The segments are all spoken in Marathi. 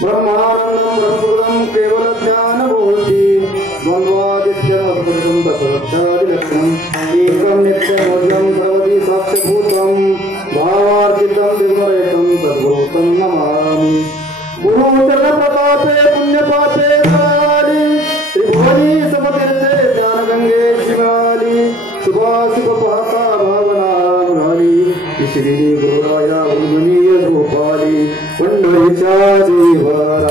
ब्रह्मानंदं ब्रह्मपुरं केवलज्ञानबोधि द्वन्द्वादित्यमद्भुतं तत्त्वचादिलक्षणम् एकं नित्यमोद्यं सर्वति साक्ष्यभूतं भावार्जितं विस्मरेतं तद्भूतं नमामि। गुरुचरणप्रतापे पुण्यपापे दयाली त्रिभुवनी समतीर्थे ज्ञानगंगे शिवाली शुभाशुभपाता भावना मृणाली श्री गुरुराया उन्मनीय गोपाली पंढरीच्या देवराया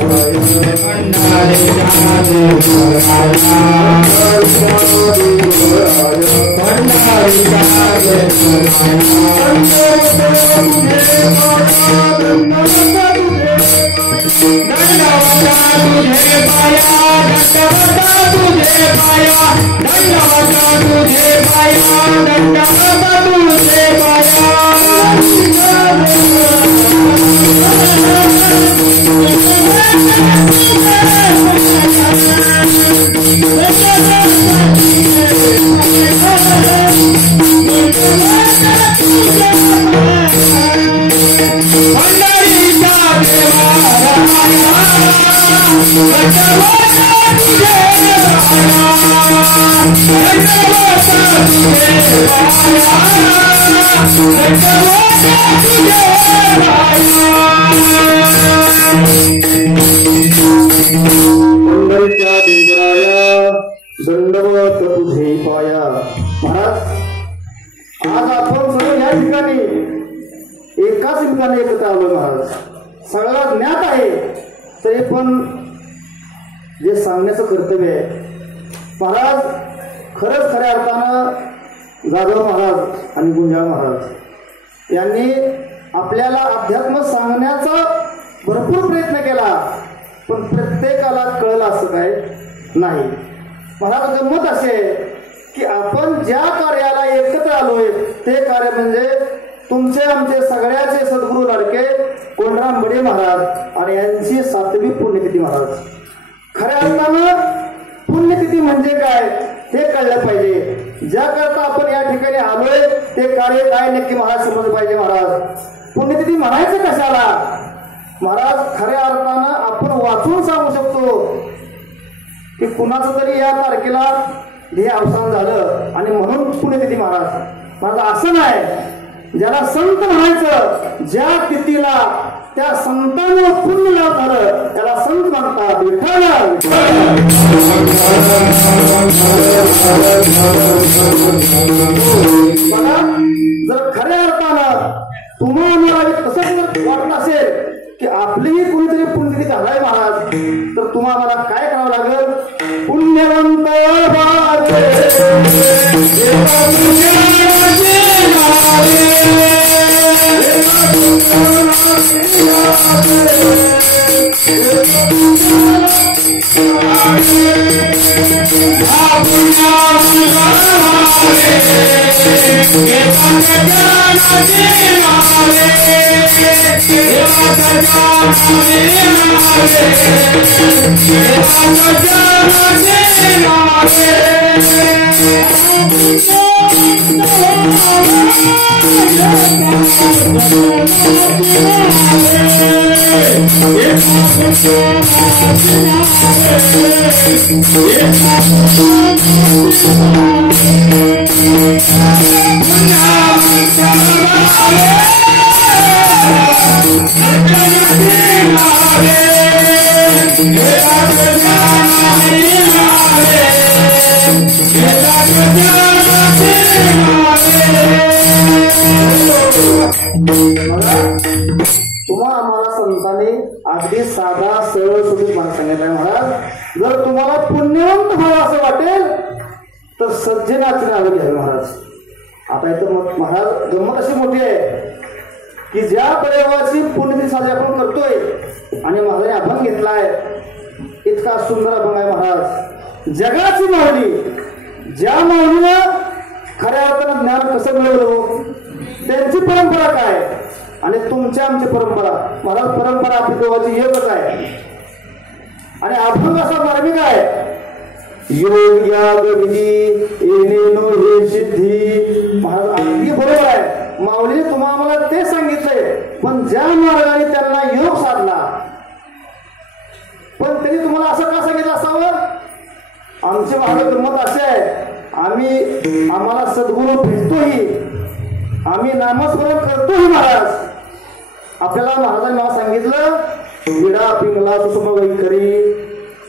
दंडवत तुझे पाया। महाराज आज आपण सगळे या ठिकाणी एकाच ठिकाणी एकत्र आलो। महाराज सगळा ज्ञात आहे तरी पण जे सांगण्याचं कर्तव्य आहे महाराज खरंच खऱ्या अर्थानं जाधव महाराज आणि गुंजाळ महाराज यांनी आपल्याला अध्यात्म सांगण्याचा भरपूर प्रयत्न केला पण प्रत्येकाला कळलं असं काय नाही। महाराज गंमत असे की आपण ज्या कार्याला एकत्र आलोय ते कार्य म्हणजे तुमचे आमचे सगळ्याचे सद्गुरू लाडके कोंडराम बडे महाराज आणि यांची 7वी पुण्यतिथी। महाराज खऱ्या अर्थानं पुण्यतिथी म्हणजे काय हे कळलं पाहिजे। ज्या करता आपण या ठिकाणी आलोय ते कार्य काय नक्की महाराज समजलं पाहिजे। महाराज पुण्यतिथी म्हणायचं कशाला महाराज खऱ्या अर्थानं आपण वाचून सांगू शकतो की कुणाचं तरी या तारखेला हे अवसान झालं आणि म्हणून पुण्यतिथी। महाराज माझं असं नाही, ज्याला संत म्हणायचं ज्या तिथीला त्या संतांवर पुण्य लाभ झालं त्याला संत म्हणतात। विठ्ठल बघा जर खऱ्या अर्थानं तुम्हाला कसं वाटलं असेल की आपलीही कुणीतरी पुण्यतिथी झालाय महाराज तर तुम्हाला काय करावं लागेल पुण्यवंत आम्हाला संतांनी अगदी साधा सरळ सुधीत मला सांगितलं महाराज जर तुम्हाला पुण्यवंत व्हावं असं वाटेल तर सज्जनाची नावं घ्यावी। महाराज आता इथं महाराज गंमत अशी मोठी आहे की ज्या पर्यावरणाची पुण्यतिथी साजरी आपण करतोय आणि महाराजांनी अभंग घेतलाय इतका सुंदर अभंग आहे। महाराज जगाची माऊली ज्या माऊलीनं खऱ्या अर्थानं ज्ञान कसं मिळवलं त्यांची परंपरा काय आणि तुमच्या आमची परंपरा महाराज परंपरा आपली दोघांची एकच आहे आणि अभंग असा मार्मिक आहे योग याग विधी येणेनो हे सिद्धी। महाराज अगदी बरोबर आहे माऊलीने तुम्हाला ते सांगितलंय पण ज्या मार्गाने त्यांना योग साधला त्यांनी तुम्हाला असं का सांगितलं असावं? आमची महाराज गंमत अशी आहे, आम्हाला सद्गुरू भेटतोही, आम्ही नामस्मरण करतोही महाराज. आपल्याला महाराजांनी मला सांगितलं विडा पिंगला सुसम वैखरी,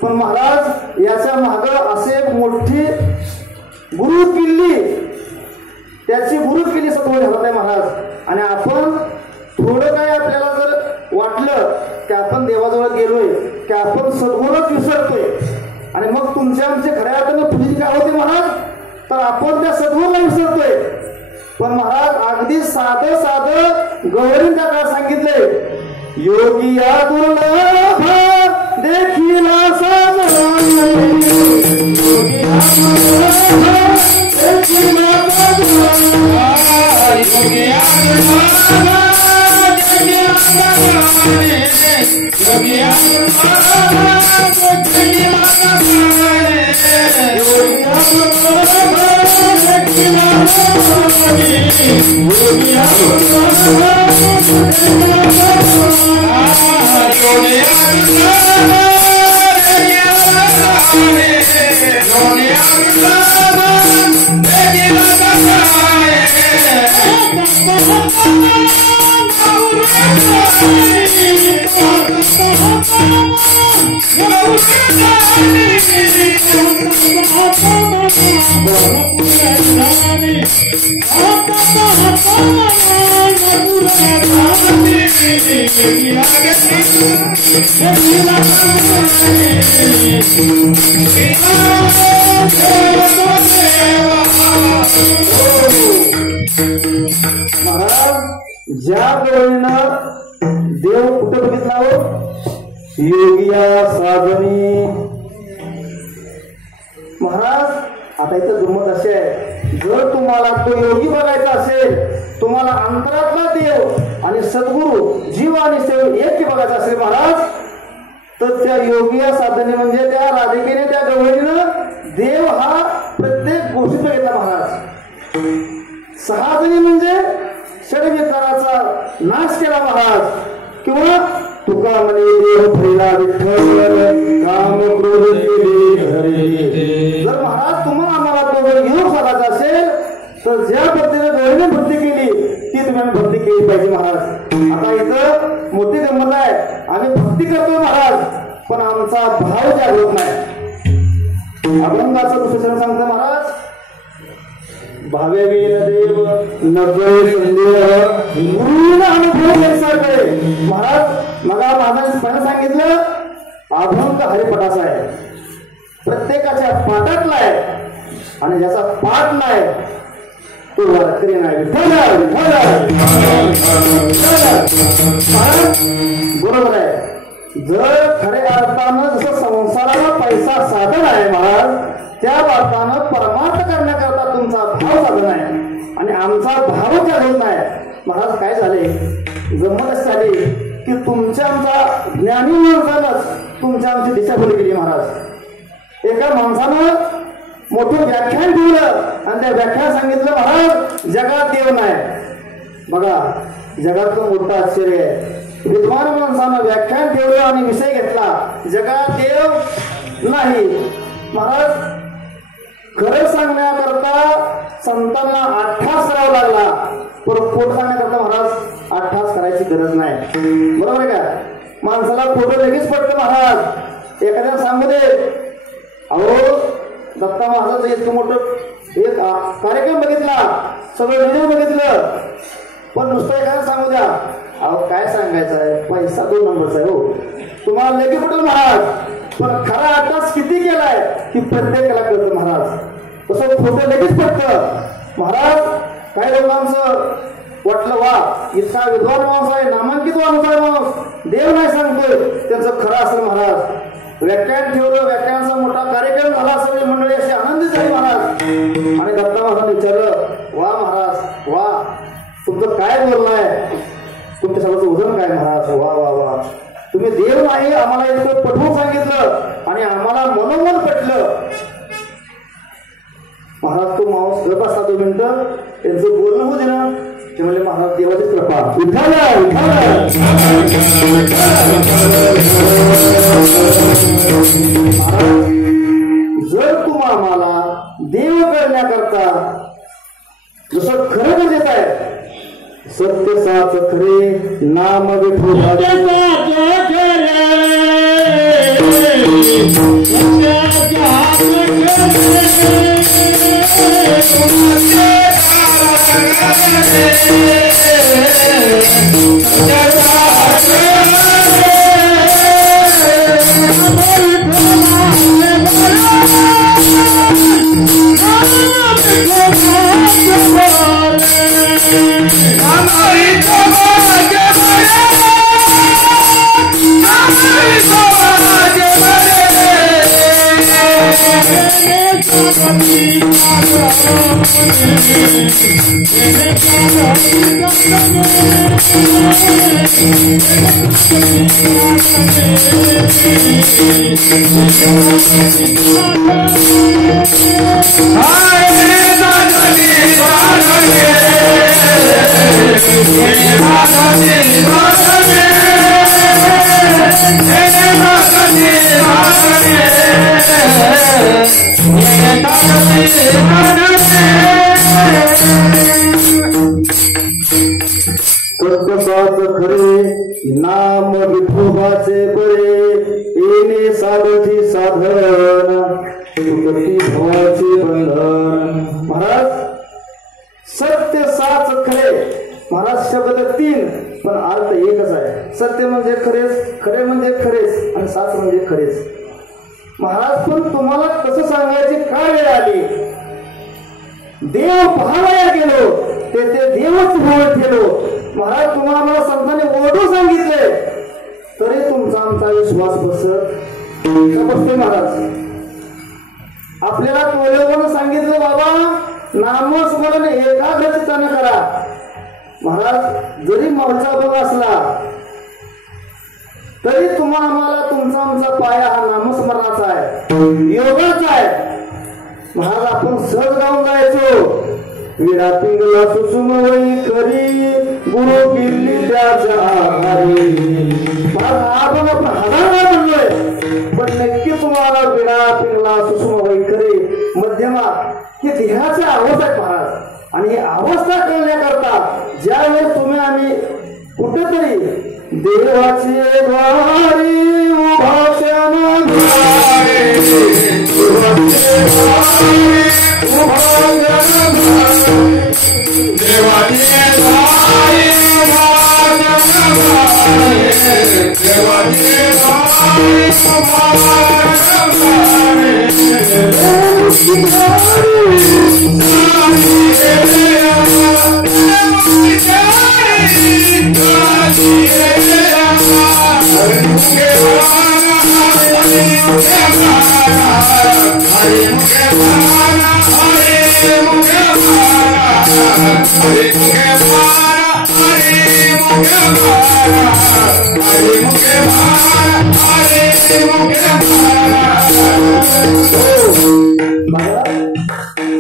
पण महाराज याच्या माग असे मोठी गुरु किल्ली, त्याची गुरु किल्ली सत्व घालत आहे महाराज. आणि आपण थोडं काय आपल्याला जर वाटलं की आपण देवाजवळ गेलोय की आपण सद्गुरूच विसरतोय, आणि मग तुमच्या आमचे खऱ्या अर्थानं फुली काय होते महाराज, तर आपण त्या सद्गुरूला विसरतोय. पण महाराज अगदी साधं साधं गौरीन त्या काळात सांगितलंय, योगी या दुर्लभ देखीला ज्या गवळीनं देव कुठे बघितला हो, योगिया साधनी. महाराज आता इथं गंमत अशी आहे, जर तुम्हाला तो योगी बघायचा असेल, तुम्हाला अंतरातला देव आणि सद्गुरू जीव आणि सेव एक बघायचा असेल महाराज, तर त्या योगिया साधने म्हणजे त्या राधिकेने त्या गवळीनं देव हा प्रत्येक गोष्टीत बघितला महाराज. सहाजनी म्हणजे षडविकाराचा नाश केला महाराज. किंवा तुका म्हणे देव फैला विठ्ठल काम क्रोध केले घरी. जर महाराज तुम्हाला आम्हाला तो जर योग साधायचा असेल तर ज्या पद्धतीने गवळीने भक्ती केली ती तुम्ही भक्ती केली पाहिजे महाराज. आता इथं मोठी गंमत आहे, आम्ही भक्ती करतो महाराज, पण आमचा भाव जागृत नाही. अभंगाचं दुसरं सांगतं महाराज, भावे वीर देव नव्हे संदेह गुरुला अनुभव येसारखे. महाराज मला महाराजांनी सांगितलं अभंग हरिपटाचा आहे, प्रत्येकाच्या पाठातला आहे, आणि ज्याचा पाठ नाही तो वारकरी नाही. बरोबर आहे. जर खऱ्या अर्थानं जसं संसाराला पैसा साधन आहे महाराज, त्या अर्थानं परमार्थ करण्याकरता तुमचा भाव साधन आहे, आणि आमचा भाव जागृत नाही. महाराज काय झाले, गंमतच झाली की तुमच्या आमचा ज्ञानी माणसानंच तुमच्या आमची दिशाभूल केली महाराज. एका माणसानं मोठं व्याख्यान ठेवलं आणि त्या व्याख्यान सांगितलं महाराज जगात देव नाही. बघा जगात मोठं आश्चर्य आहे, विद्वान माणसानं व्याख्यान ठेवलं आणि विषय घेतला जगात देव नाही. महाराज खरं सांगण्याकरता संतांना अठ्ठास करावा लागला, पण खोट सांगण्याकरता महाराज अठ्ठास करायची गरज नाही. बरोबर आहे का? माणसाला खोटं लगेच पडतं महाराज. एखाद्याला सांगू दे, अहो दत्ता महाराजांचं इतकं मोठं एक कार्यक्रम बघितला, सगळं व्हिडिओ बघितलं, पण नुसतं एखाद्या सांगू द्या, अहो काय सांगायचं आहे, पैसा 2 नंबरचा आहे हो, तुम्हाला लगेच पटेल महाराज. पण खरा अभ्यास किती केलाय की प्रत्येकाला कळतं महाराज. तसं खोटं लगेच पडतं महाराज. काय लोकांचं वाटलं वा इतका विद्वान माणूस आहे, नामांकित माणूस आहे, माणूस देव नाही सांगतोय, त्यांचं खरं असेल महाराज. व्याख्यान ठेवलं, व्याख्यानाचा मोठा कार्यक्रम झाला, सगळी मंडळी अशी आनंदित झाली महाराज. आणि दत्ता महाराजांनी विचारलं, वा महाराज वा, तुमचं काय बोलणं आहे, तुमच्या सगळ्याचं वजन काय महाराज, वा वा वा, तुम्ही देव नाही आम्हाला इतकं पटवून सांगितलं आणि आम्हाला मनोमन पटलं. महाराज तो माणूस गप असता 2 मिनिटं त्यांचं बोलणं होते ना, ते म्हणले महाराज देवाची कृपा, विठ्ठल विठ्ठल करता जसं खरं गरजेचं आहे सत्य साच खरे नाम विठोबाचे खरे नाम विठोबाचे बरे येणे साधची साधन सुखती भवाचे बंधन महाराज सत्य साच खरे महाराज शब्द 3 पण अर्थ एकच आहे सत्य म्हणजे खरेच खरे म्हणजे खरेच आणि साच म्हणजे खरेच महाराज पण तुम्हाला कसं सांगायची काय वेळ आली देव पाहावया गेलो ते देवच जवळ ठेवलो महाराज तुम्हाला मला संतांनी ओढून सांगितले तरी तुमचा आमचा विश्वास बसते महाराज आपल्याला तोलेवर सांगितलं बाबा नामस्मरण एकाग्र चित्ताने करा महाराज जरी मावळचा बघ असला तरी तुम्हाला आम्हाला तुमचा आमचा पाया हा नामस्मरणाचा आहे योगाचा आहे महाराज आपण सहज गाऊन जायचो विडा पिंगला सुसुम वै करी गुरु किल्ली त्याचा आधारी आपण हजार वेळा म्हणलोय पण नक्की तुम्हाला विडा पिंगला सुसुम वै करी मध्यमा ही देहाची अवस्था आहे महाराज आणि ही अवस्था कळण्याकरता ज्यावेळेस तुम्ही आम्ही कुठेतरी देवाचे द्वारी उभाशना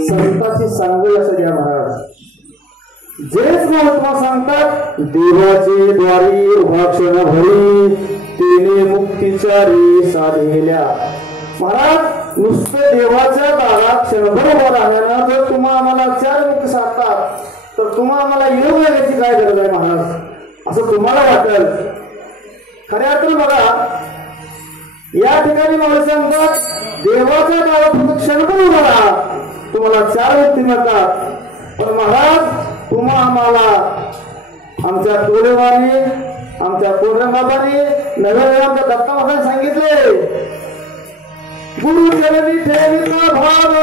संतांची सांगू असं घ्या महाराज जेच महात्मा सांगतात देवाची द्वारी उभाक्षण भरी तिने मुक्तीचारी साधलेल्या महाराज नुसतं देवाच्या दारात क्षणभर उभं राहण्यानं जर तुम्हाला आम्हाला 4 मुक्ती साधतात तर तुम्हाला आम्हाला योग याची काय गरज आहे महाराज असं तुम्हाला वाटेल खऱ्या अर्थाने बघा या ठिकाणी मला सांगतात देवाच्या दारात फक्त क्षणभर उभं राहा तुम्हाला 4 मुक्ती मिळतात पण महाराज तुम्हा आम्हाला आमच्या तुळेवाणी आमच्या कोरंगाबाने नव्या आमच्या दत्ता महाराज सांगितले गुरु चरणी ठेविता भाव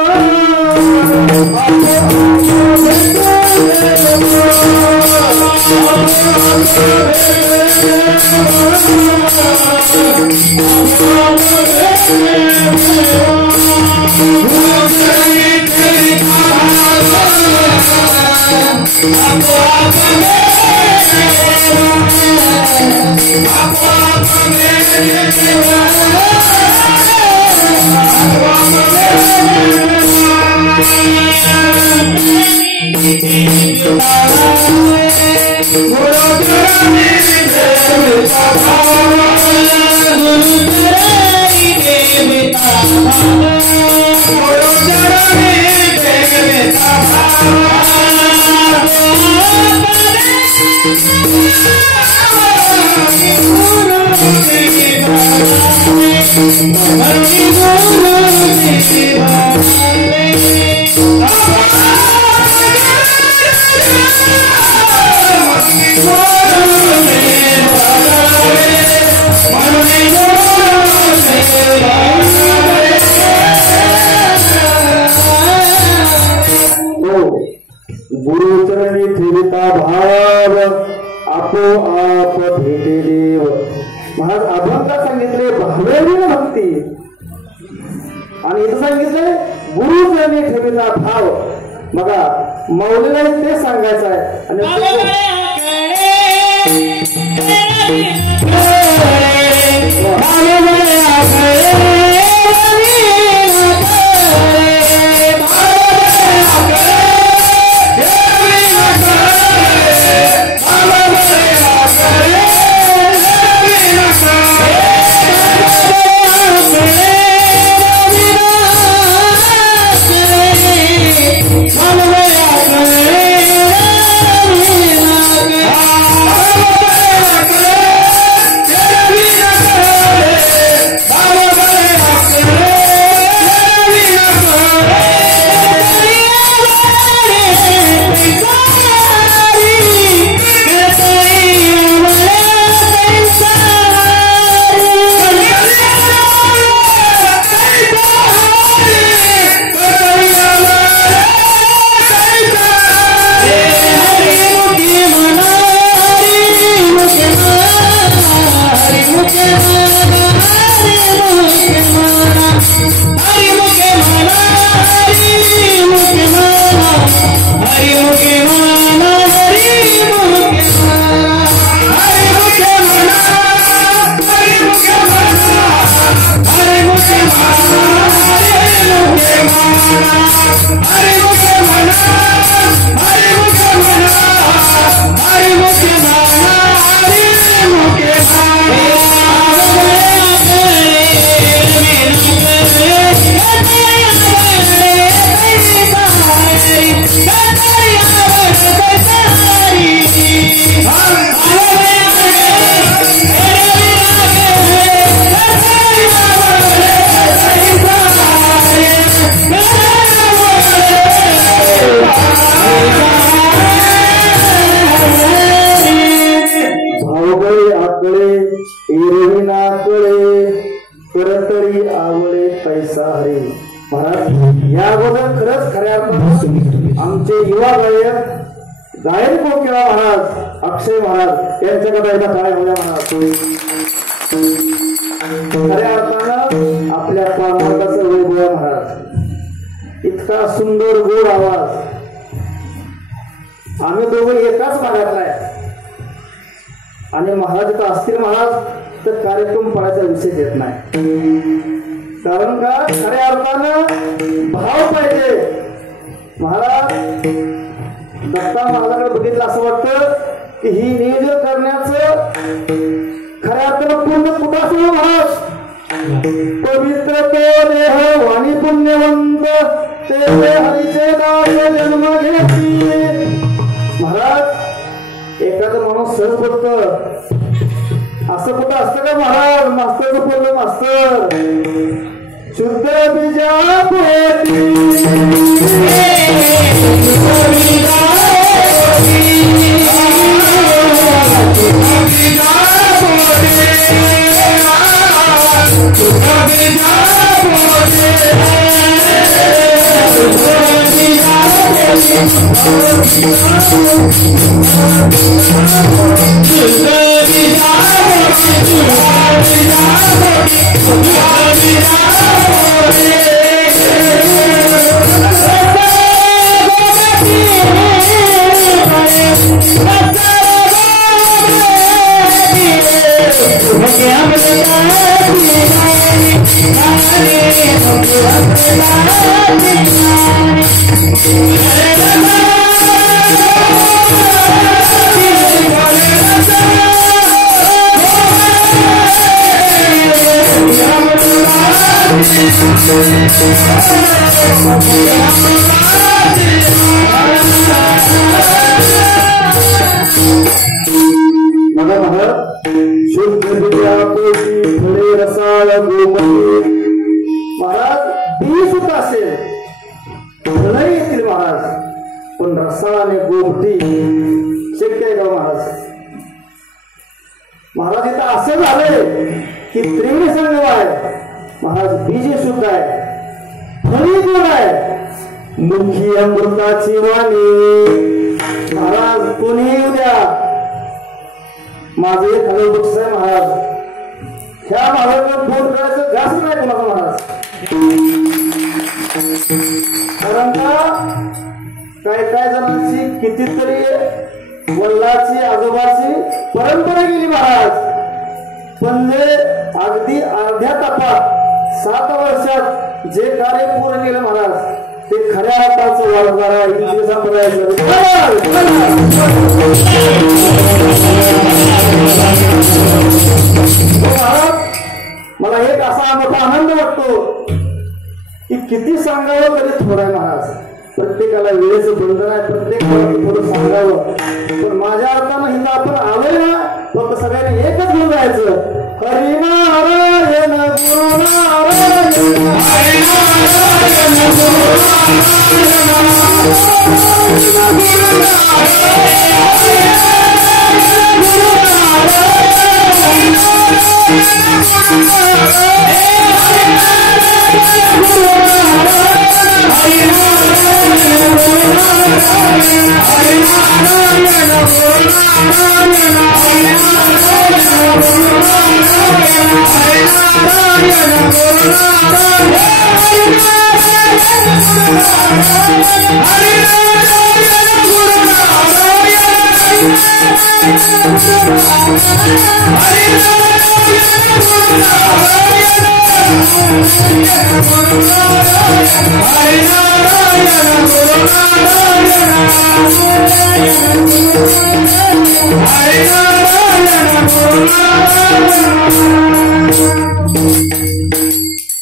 गुरुचरणी ठेविता भाव आपोआप भेटे देव. महाराज अभंगात सांगितले भावेन भक्ती आणि इथं सांगितले गुरुचरणी ठेविता भाव. बघा मौलीला ते सांगायचं आहे आणि करतळी आवळे पैसा हरे. महाराज या अगोदर खरंच खऱ्या अर्थानं आमचे युवा गायक कोकिळा महाराज अक्षय महाराज यांच्याकडे एकदा काय होत्या महाराज. खऱ्या अर्थानं आपल्या पारमार्थाचं वैभव महाराज. इतका सुंदर गोड आवाज. आम्ही दोघं एकाच भागातला आहे आणि महाराज इथं असतील महाराज तर कार्यक्रम पडायचा विषय येत नाही. कारण का खऱ्या अर्थानं भाव पाहिजे. महाराज दत्ता महाराजांकडे बघितलं असं वाटतं की ही नियोजन करण्याचं खऱ्या अर्थानं पूर्ण कुठं असेल महाराज. पवित्र तो देह वाणी पुण्यवंत ते हरीचे दास जन्म घेतली. महाराज एखादं माणूस सहज बोलतं असं कुठं असतं का महाराज. मास्तर बोललो मास्तर शुद्ध बीजा पोटी गोपती महाराज बी सुद्धा असेल भलही येतील महाराज, पण रसाळ आणि गोपटी शक्य आहे का महाराज? महाराज इथं असं झालंय की त्रिवेणी संगम आहे महाराज, बीजे सुद्धा आहे, फळी कोण आहे? मुखी अमृताची वाणी महाराज, कोणी उद्या माझं एक हलव बक्षीस आहे महाराज, ह्या महाराजांना फोन करायचं घास नाही कोणाचा महाराज. कारण का काय जणांची कितीतरी वडिलाची आजोबाची परंपरा गेली महाराज, पण जे अगदी अर्ध्या तापात 7 वर्षात जे कार्य पूर्ण केलं महाराज, ते खऱ्या अर्थाचं वारंवार हिंदू संप्रदायाचं. मला एक असा मोठा आनंद वाटतो की किती सांगावं तरी थोडं आहे महाराज. प्रत्येकाला वेळेचं बंधन आहे, प्रत्येकाला थोडं सांगावं, पण माझ्या अर्थानं हिंद आपण आलोय ना, फक्त सगळ्यांनी एकच घेऊन जायचं, हरिनारायण गुरुनारायण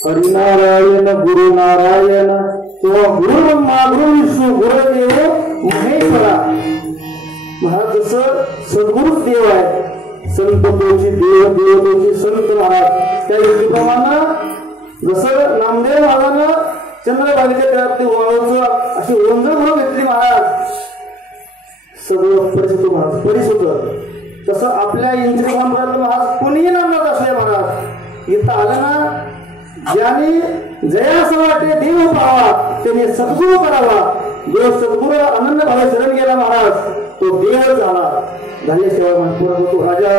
हरिनारायण गुरुनारायण किंवा गुरु ब्रह्मा गुरु विष्णू गुरुदेव महेश्वरा महाराज. जसं सद्गुरुच देव आहे, संत तोची देव, देव तोची संत महाराज. त्या युक्तीप्रमाणे जसं नामदेव महाराजांना चंद्रभागेच्या त्यातली वाळूचं अशी ओंजळ म्हणून घेतली महाराज, सगळं परिचित महाराज परिसुत, तसं आपल्या इंद्रिय महाराज कुणीही नामदार असले महाराज, इथं आलं ना ज्यांनी जयास वाटे देव पाहावा त्यांनी सद्गुरु करावा. जो सद्गुरु अनन्य भावे शरण गेला महाराज, तो देव झाला. झाल्याशिवाय म्हणतो राजा